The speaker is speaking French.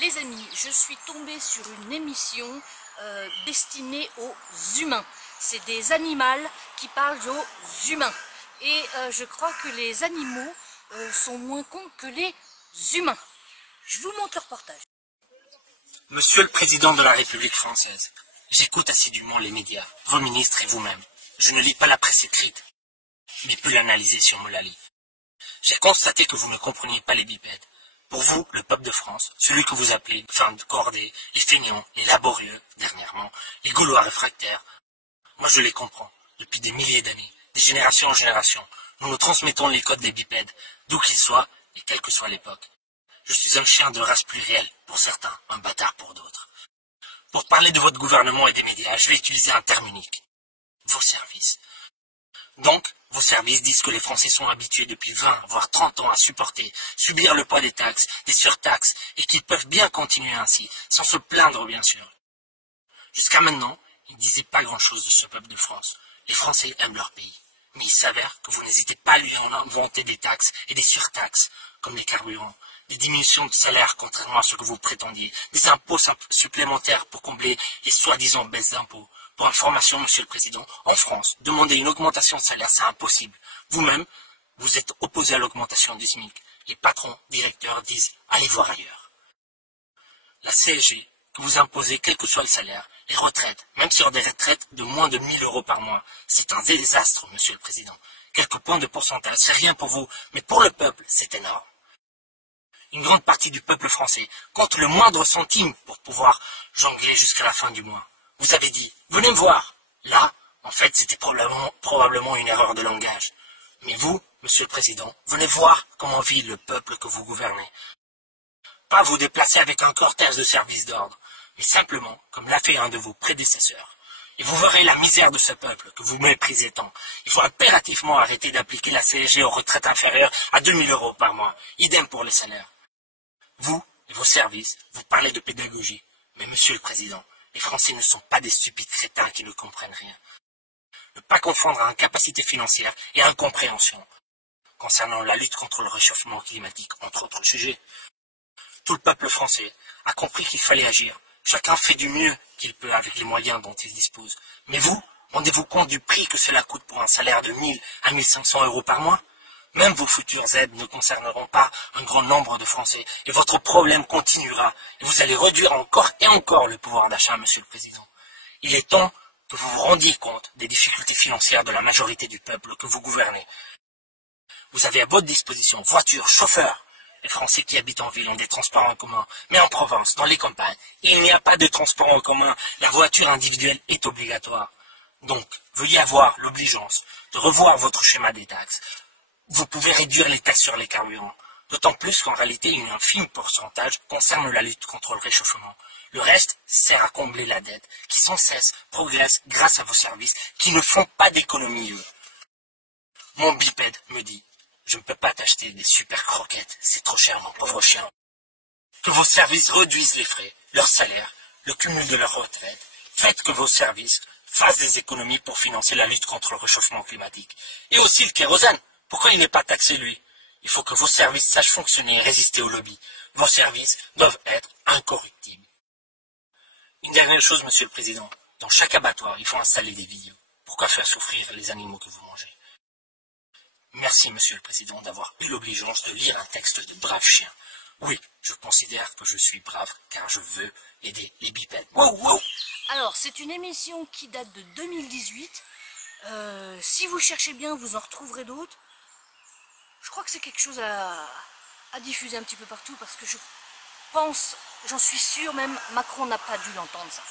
Les amis, je suis tombée sur une émission destinée aux humains. C'est des animaux qui parlent aux humains. Et je crois que les animaux sont moins cons que les humains. Je vous montre le reportage. Monsieur le Président de la République française, j'écoute assidûment les médias, vos ministres et vous-même. Je ne lis pas la presse écrite, mais peux l'analyser si on me la lit. J'ai constaté que vous ne compreniez pas les bipèdes. Pour vous, le peuple de France, celui que vous appelez fin de cordée, les feignants, les laborieux, dernièrement, les Gaulois réfractaires, moi je les comprends. Depuis des milliers d'années, des générations en génération, nous nous transmettons les codes des bipèdes, d'où qu'ils soient et quelle que soit l'époque. Je suis un chien de race plurielle, pour certains, un bâtard pour d'autres. Pour parler de votre gouvernement et des médias, je vais utiliser un terme unique. Vos services. Donc, vos services disent que les Français sont habitués depuis 20, voire 30 ans à supporter, subir le poids des taxes, des surtaxes, et qu'ils peuvent bien continuer ainsi, sans se plaindre bien sûr. Jusqu'à maintenant, ils ne disaient pas grand-chose de ce peuple de France. Les Français aiment leur pays. Mais il s'avère que vous n'hésitez pas à lui en inventer des taxes et des surtaxes, comme les carburants, des diminutions de salaire contrairement à ce que vous prétendiez, des impôts supplémentaires pour combler les soi-disant baisses d'impôts. Pour information, Monsieur le Président, en France, demander une augmentation de salaire, c'est impossible. Vous-même, vous êtes opposé à l'augmentation du SMIC. Les patrons, directeurs disent « allez voir ailleurs ». La CSG, que vous imposez quel que soit le salaire, les retraites, même sur des retraites de moins de 1000 € par mois, c'est un désastre, Monsieur le Président. Quelques points de pourcentage, c'est rien pour vous, mais pour le peuple, c'est énorme. Une grande partie du peuple français compte le moindre centime pour pouvoir jongler jusqu'à la fin du mois. Vous avez dit, venez me voir. Là, en fait, c'était probablement une erreur de langage. Mais vous, Monsieur le Président, venez voir comment vit le peuple que vous gouvernez. Pas vous déplacer avec un cortège de services d'ordre, mais simplement, comme l'a fait un de vos prédécesseurs. Et vous verrez la misère de ce peuple que vous méprisez tant. Il faut impérativement arrêter d'appliquer la CSG aux retraites inférieures à 2000 € par mois. Idem pour les salaires. Vous et vos services, vous parlez de pédagogie. Mais Monsieur le Président, les Français ne sont pas des stupides crétins qui ne comprennent rien. Ne pas confondre incapacité financière et incompréhension. Concernant la lutte contre le réchauffement climatique, entre autres sujets, tout le peuple français a compris qu'il fallait agir. Chacun fait du mieux qu'il peut avec les moyens dont il dispose. Mais vous, rendez-vous compte du prix que cela coûte pour un salaire de 1000 à 1500 € par mois? Même vos futures aides ne concerneront pas un grand nombre de Français et votre problème continuera et vous allez réduire encore et encore le pouvoir d'achat, Monsieur le Président. Il est temps que vous vous rendiez compte des difficultés financières de la majorité du peuple que vous gouvernez. Vous avez à votre disposition voitures, chauffeurs. Les Français qui habitent en ville ont des transports en commun, mais en province, dans les campagnes, il n'y a pas de transport en commun. La voiture individuelle est obligatoire. Donc, veuillez avoir l'obligeance de revoir votre schéma des taxes. Vous pouvez réduire les taxes sur les carburants, d'autant plus qu'en réalité, un infime pourcentage concerne la lutte contre le réchauffement. Le reste sert à combler la dette, qui sans cesse progresse grâce à vos services, qui ne font pas d'économie, eux. Mon bipède me dit, je ne peux pas t'acheter des super croquettes, c'est trop cher, mon pauvre chien. Que vos services réduisent les frais, leurs salaires, le cumul de leurs retraites. Faites que vos services fassent des économies pour financer la lutte contre le réchauffement climatique. Et aussi le kérosène. Pourquoi il n'est pas taxé, lui? Il faut que vos services sachent fonctionner et résister au lobby. Vos services doivent être incorruptibles. Une dernière chose, Monsieur le Président. Dans chaque abattoir, il faut installer des vidéos. Pourquoi faire souffrir les animaux que vous mangez? Merci, Monsieur le Président, d'avoir eu l'obligeance de lire un texte de brave chien. Oui, je considère que je suis brave, car je veux aider les bipèdes. Wow, wow. Alors, c'est une émission qui date de 2018. Si vous cherchez bien, vous en retrouverez d'autres. Je crois que c'est quelque chose à diffuser un petit peu partout parce que je pense, j'en suis sûre même, Macron n'a pas dû l'entendre ça.